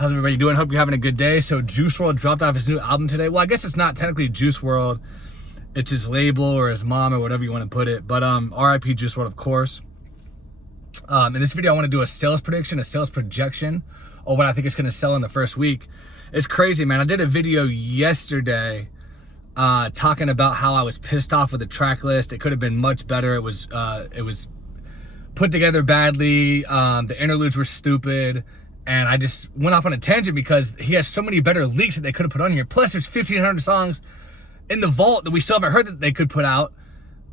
How's everybody doing? Hope you're having a good day. So Juice WRLD dropped off his new album today. Well, I guess it's not technically Juice WRLD. It's his label or his mom or whatever you want to put it. But RIP Juice WRLD, of course. In this video, I want to do a sales prediction, a sales projection of what I think it's going to sell in the first week. It's crazy, man. I did a video yesterday talking about how I was pissed off with the track list. It could have been much better. It was put together badly. The interludes were stupid. And I just went off on a tangent because he has so many better leaks that they could have put on here. Plus, there's 1,500 songs in the vault that we still haven't heard that they could put out.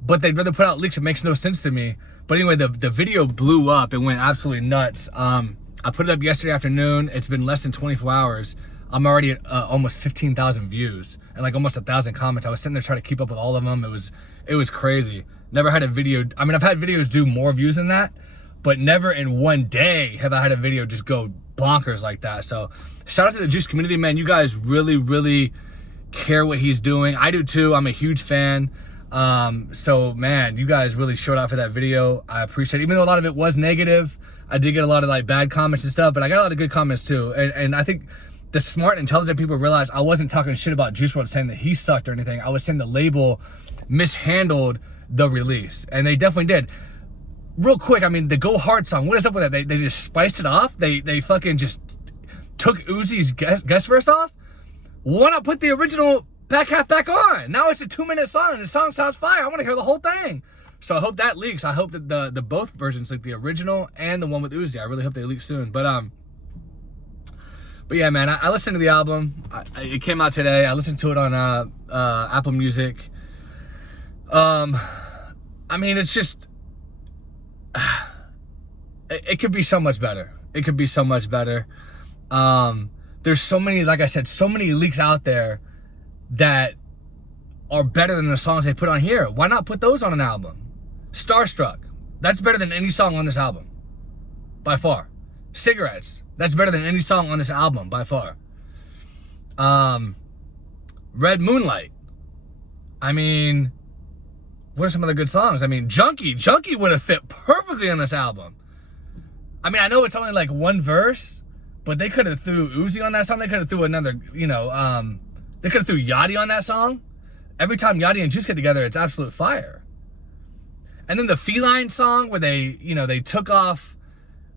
But they'd rather put out leaks. It makes no sense to me. But anyway, the video blew up. It went absolutely nuts. I put it up yesterday afternoon. It's been less than 24 hours. I'm already at almost 15,000 views and like almost 1,000 comments. I was sitting there trying to keep up with all of them. It was crazy. Never had a video. I mean, I've had videos do more views than that, but never in one day have I had a video just go bonkers like that. So shout out to the Juice community, man. You guys really care what he's doing. I do too. I'm a huge fan. So man, you guys really showed out for that video. I appreciate it. Even though a lot of it was negative, I did get a lot of like bad comments and stuff, but I got a lot of good comments too. And I think the smart, intelligent people realized I wasn't talking shit about Juice WRLD saying that he sucked or anything. I was saying the label mishandled the release, and they definitely did. Real quick, I mean, the Go Hard song, what is up with that? They just spiced it off. They fucking just took Uzi's guest verse off. Why not put the original back half back on? Now it's a 2-minute song, and the song sounds fire. I want to hear the whole thing. So I hope that leaks. I hope that the both versions, like the original and the one with Uzi, I really hope they leak soon. But yeah, man, I listened to the album. It came out today. I listened to it on Apple Music. I mean, it's just, it could be so much better. It could be so much better. There's so many, like I said, so many leaks out there that are better than the songs they put on here. Why not put those on an album? Starstruck, that's better than any song on this album, by far. Cigarettes, that's better than any song on this album, by far. Red Moonlight, I mean, what are some other good songs? I mean, Junkie would have fit perfectly on this album. I mean, I know it's only like one verse, but they could have threw Uzi on that song. They could have threw another, they could have threw Yachty on that song. Every time Yachty and Juice get together, it's absolute fire. And then the Feline song where they took off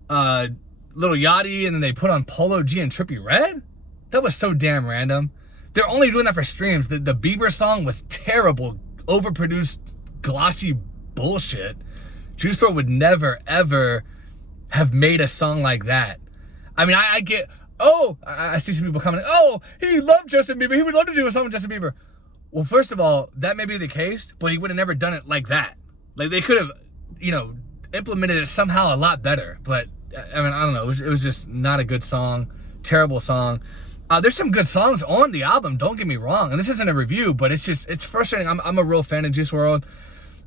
Little Yachty and then they put on Polo G and Trippie Redd? That was so damn random. They're only doing that for streams. The Bieber song was terrible, overproduced, glossy bullshit. Juice WRLD would never, ever have made a song like that. I mean, I get, I see some people commenting, he loved Justin Bieber. He would love to do a song with Justin Bieber. Well, first of all, that may be the case, but he would have never done it like that. Like, they could have, implemented it somehow a lot better. But, I mean, I don't know. It was just not a good song. Terrible song. There's some good songs on the album, don't get me wrong. And this isn't a review, but it's frustrating. I'm a real fan of Juice WRLD.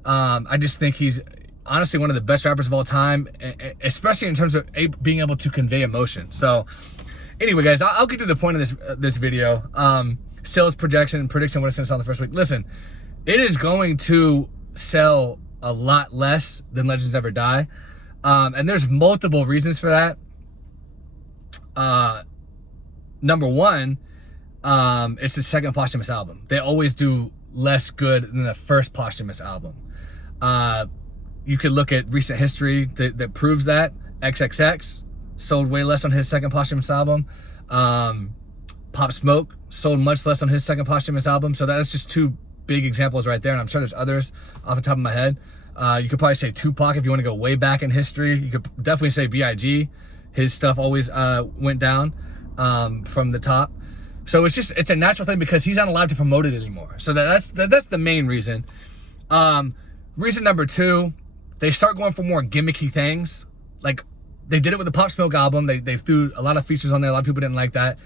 I just think he's honestly one of the best rappers of all time, especially in terms of being able to convey emotion. So, anyway, guys, I'll get to the point of this video. Sales projection and prediction what it's going to sell in the first week. Listen, it is going to sell a lot less than Legends Never Die. And there's multiple reasons for that. Number one, it's the second posthumous album. They always do less good than the first posthumous album. You could look at recent history that proves that. XXX sold way less on his second posthumous album. Pop Smoke sold much less on his second posthumous album. So that's just two big examples right there. And I'm sure there's others off the top of my head. You could probably say Tupac if you want to go way back in history. You could definitely say B.I.G. His stuff always went down from the top. So it's a natural thing because he's not allowed to promote it anymore. So that's the main reason. Reason number two, they start going for more gimmicky things. Like they did it with the Pop Smoke album. They threw a lot of features on there. A lot of people didn't like that.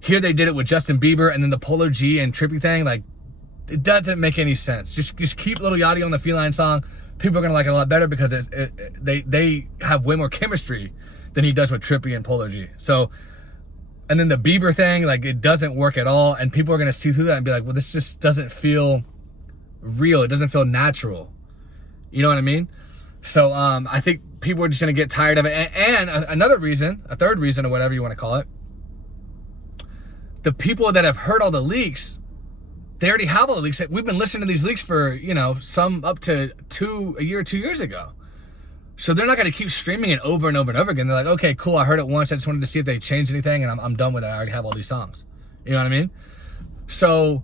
Here they did it with Justin Bieber and then the Polo G and Trippie thing. Like it doesn't make any sense. Just keep Little Yachty on the Feline song. People are gonna like it a lot better because they have way more chemistry than he does with Trippie and Polo G. So, and then the Bieber thing, like it doesn't work at all, and people are gonna see through that and be like, well, this just doesn't feel real. It doesn't feel natural. You know what I mean? So I think people are just gonna get tired of it. And another reason, a third reason, or whatever you want to call it, the people that have heard all the leaks, they already have all the leaks. We've been listening to these leaks for, you know, some up to a year or 2 years ago. So they're not going to keep streaming it over and over and over again. They're like, okay, cool, I heard it once. I just wanted to see if they changed anything, and I'm done with it. I already have all these songs. You know what I mean? So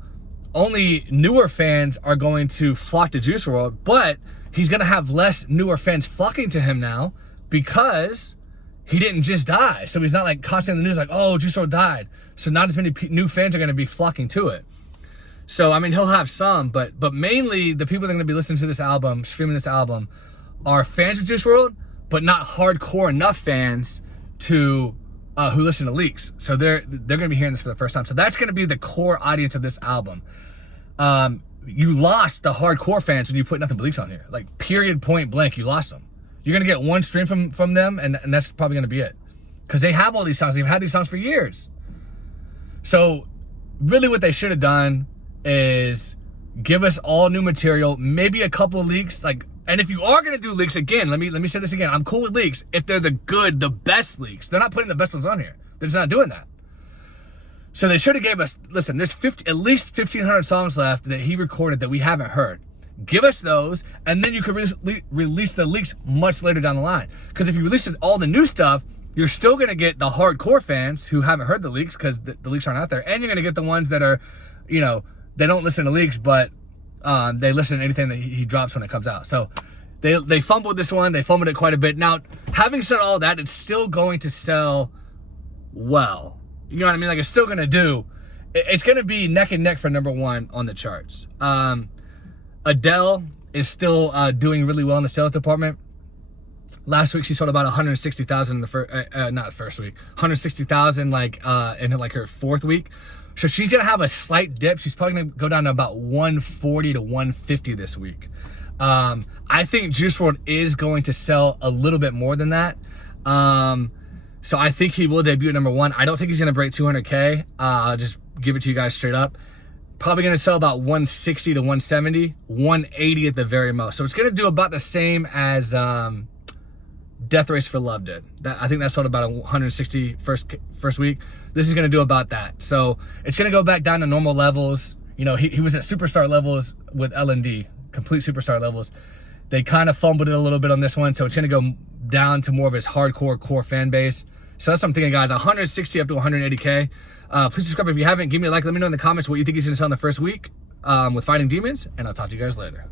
only newer fans are going to flock to Juice WRLD, but he's going to have less newer fans flocking to him now because he didn't just die. So he's not like constantly in the news like, oh, Juice WRLD died. So not as many new fans are going to be flocking to it. So, I mean, he'll have some, but mainly the people that are going to be listening to this album, streaming this album, are fans of Juice WRLD, but not hardcore enough fans to who listen to leaks. So they're going to be hearing this for the first time. So that's going to be the core audience of this album. You lost the hardcore fans when you put nothing but leaks on here. Like, period, point blank, you lost them. You're going to get one stream from them, and that's probably going to be it. Because they have all these songs. They've had these songs for years. So really what they should have done is give us all new material, maybe a couple of leaks, like. And if you are going to do leaks, again, let me say this again. I'm cool with leaks if they're the best leaks. They're not putting the best ones on here. They're just not doing that. So they should have gave us, listen, there's at least 1,500 songs left that he recorded that we haven't heard. Give us those, and then you can release the leaks much later down the line. Because if you release all the new stuff, you're still going to get the hardcore fans who haven't heard the leaks because the leaks aren't out there. And you're going to get the ones that are, you know, they don't listen to leaks, but they listen to anything that he drops when it comes out. So they fumbled this one. They fumbled it quite a bit. Now, having said all that, it's still going to sell well. You know what I mean? Like, it's still going to do. It's going to be neck and neck for #1 on the charts. Adele is still doing really well in the sales department. Last week she sold about 160,000 in the not the first week, 160,000 like in like her 4th week. So she's gonna have a slight dip. She's probably gonna go down to about 140 to 150 this week. I think Juice WRLD is going to sell a little bit more than that. So I think he will debut at #1. I don't think he's gonna break 200K. I'll just give it to you guys straight up. Probably gonna sell about 160 to 170, 180 at the very most. So it's gonna do about the same as Death Race for Love did. I think that sold about 160 first week. This is going to do about that. So it's going to go back down to normal levels. You know, he was at superstar levels with L&D, complete superstar levels. They kind of fumbled it a little bit on this one, so it's going to go down to more of his hardcore core fan base. So that's what I'm thinking, guys. 160 up to 180K. Please subscribe if you haven't. Give me a like. Let me know in the comments what you think he's going to sell in the first week with Fighting Demons, and I'll talk to you guys later.